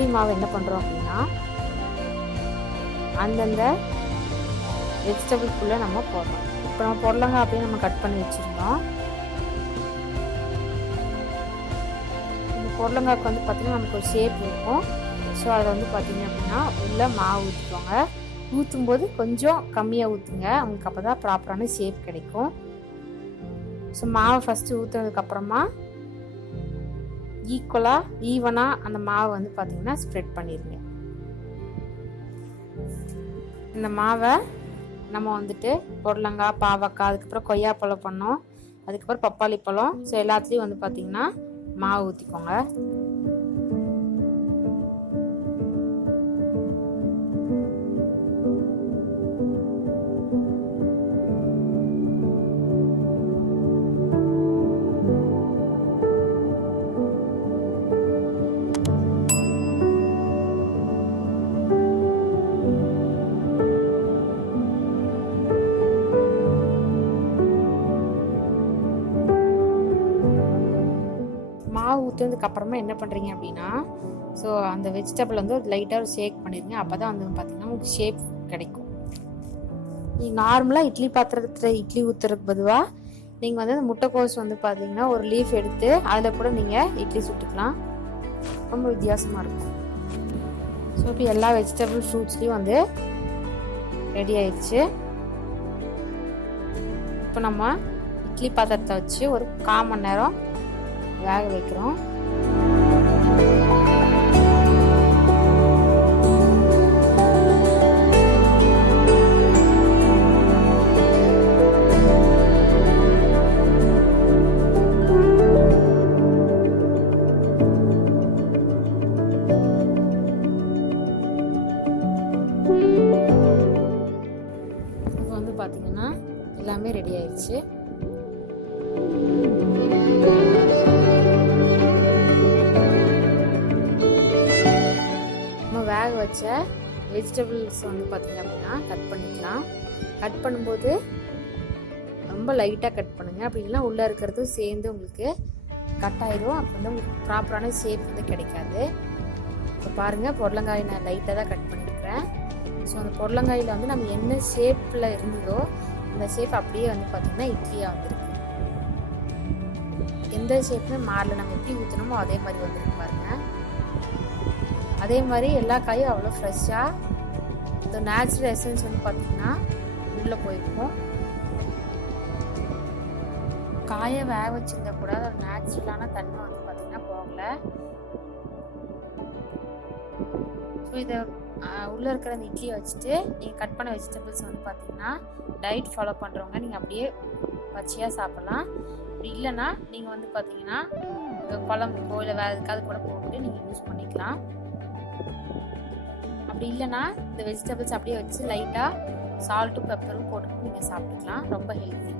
இட்லி மாவு என்ன பண்ணுறோம் அப்படின்னா அந்தந்த வெஜிடபிள்குள்ளே நம்ம போடுறோம். இப்போ நம்ம பொடலங்காய் அப்படியே நம்ம கட் பண்ணி வச்சுருந்தோம். இந்த பொடலங்காய்க்கு வந்து பார்த்திங்கன்னா நமக்கு ஒரு ஷேப் இருக்கும். ஸோ அதில் வந்து பார்த்திங்க அப்படின்னா உள்ளே மாவு ஊற்றிக்கோங்க. ஊற்றும்போது கொஞ்சம் கம்மியாக ஊற்றுங்க, உங்களுக்கு அப்போ தான் ப்ராப்பரான ஷேப் கிடைக்கும். ஸோ மாவை ஃபஸ்ட்டு ஊற்றுனதுக்கப்புறமா ஈவனாக அந்த மாவை வந்து பார்த்திங்கன்னா ஸ்ப்ரெட் பண்ணிடுங்க. இந்த மாவை நம்ம வந்துட்டு பொடலங்காய், பாவக்காய், அதுக்கப்புறம் கொய்யாப்பழம் பண்ணோம், அதுக்கப்புறம் பப்பாளி பழம், ஸோ எல்லாத்துலேயும் வந்து பார்த்திங்கன்னா மாவு ஊற்றிக்கோங்க. மாவு ஊற்றுனதுக்கப்புறமா என்ன பண்ணுறீங்க அப்படின்னா, ஸோ அந்த வெஜிடபிள் வந்து ஒரு லைட்டாக ஒரு ஷேக் பண்ணிடுங்க. அப்போ தான் வந்து பார்த்திங்கன்னா உங்களுக்கு ஷேப் கிடைக்கும். நீங்கள் நார்மலாக இட்லி பாத்திரத்தில் இட்லி ஊற்றுறதுக்கு பொதுவாக நீங்கள் வந்து அந்த முட்டைக்கோஸ் வந்து பார்த்திங்கன்னா ஒரு லீஃப் எடுத்து அதில் கூட நீங்கள் இட்லி சுட்டுக்கலாம். ரொம்ப வித்தியாசமாக இருக்கும். ஸோ இப்போ எல்லா வெஜிடபிள் ஃப்ரூட்ஸ்லேயும் வந்து ரெடி ஆயிடுச்சு. இப்போ நம்ம இட்லி பாத்திரத்தை வச்சு ஒரு 1/4 மணி நேரம் வேக வைக்கிறோம். இப்போ வந்து பார்த்தீங்கன்னா எல்லாமே ரெடி ஆயிடுச்சு. வேக வச்ச வெஜிடபிள்ஸ் வந்து பார்த்திங்க அப்படின்னா கட் பண்ணிக்கலாம். கட் பண்ணும்போது ரொம்ப லைட்டாக கட் பண்ணுங்கள், அப்படி இல்லைனா உள்ளே இருக்கிறது சேர்ந்து உங்களுக்கு கட் ஆகிடும். அப்போ வந்து உங்களுக்கு ப்ராப்பரான ஷேப் வந்து கிடைக்காது. இப்போ பாருங்கள், பொடலங்காய் நான் லைட்டாக தான் கட் பண்ணியிருக்கிறேன். ஸோ அந்த பொடலங்காயில் வந்து நம்ம என்ன ஷேப்பில் இருந்ததோ அந்த ஷேப் அப்படியே வந்து பார்த்திங்கன்னா இட்லியாக வந்துருக்கு. எந்த ஷேப்புமே மாறல, நம்ம எப்படி ஊற்றணுமோ அதே மாதிரி வந்துருக்கு பாருங்கள். அதே மாதிரி எல்லா காயும் அவ்வளோ ஃப்ரெஷ்ஷாக, இந்த நேச்சுரல் எசன்ஸ் வந்து பார்த்திங்கன்னா உள்ளே போயிருக்கும். காயை வேக வச்சுருந்தா கூட அதோட நேச்சுரலான தன்மை வந்து பார்த்திங்கன்னா போகலை. ஸோ இதை உள்ளே இருக்கிற அந்த இட்லியை வச்சுட்டு நீங்கள் கட் பண்ண வெஜிடபிள்ஸ் வந்து பார்த்திங்கன்னா டயட் ஃபாலோ பண்ணுறவங்க நீங்கள் அப்படியே பச்சையாக சாப்பிட்லாம். அப்படி இல்லைன்னா நீங்கள் வந்து பார்த்திங்கன்னா குழம்புக்கோ இல்லை வேறு எதுக்காவது கூட போட்டு நீங்கள் யூஸ் பண்ணிக்கலாம். அப்படி இல்லைன்னா இந்த வெஜிடபிள்ஸ் அப்படியே வச்சு லைட்டாக சால்ட்டும் பெப்பரும் போட்டு நீங்கள் சாப்பிட்டுக்கலாம். ரொம்ப ஹெல்த்தி.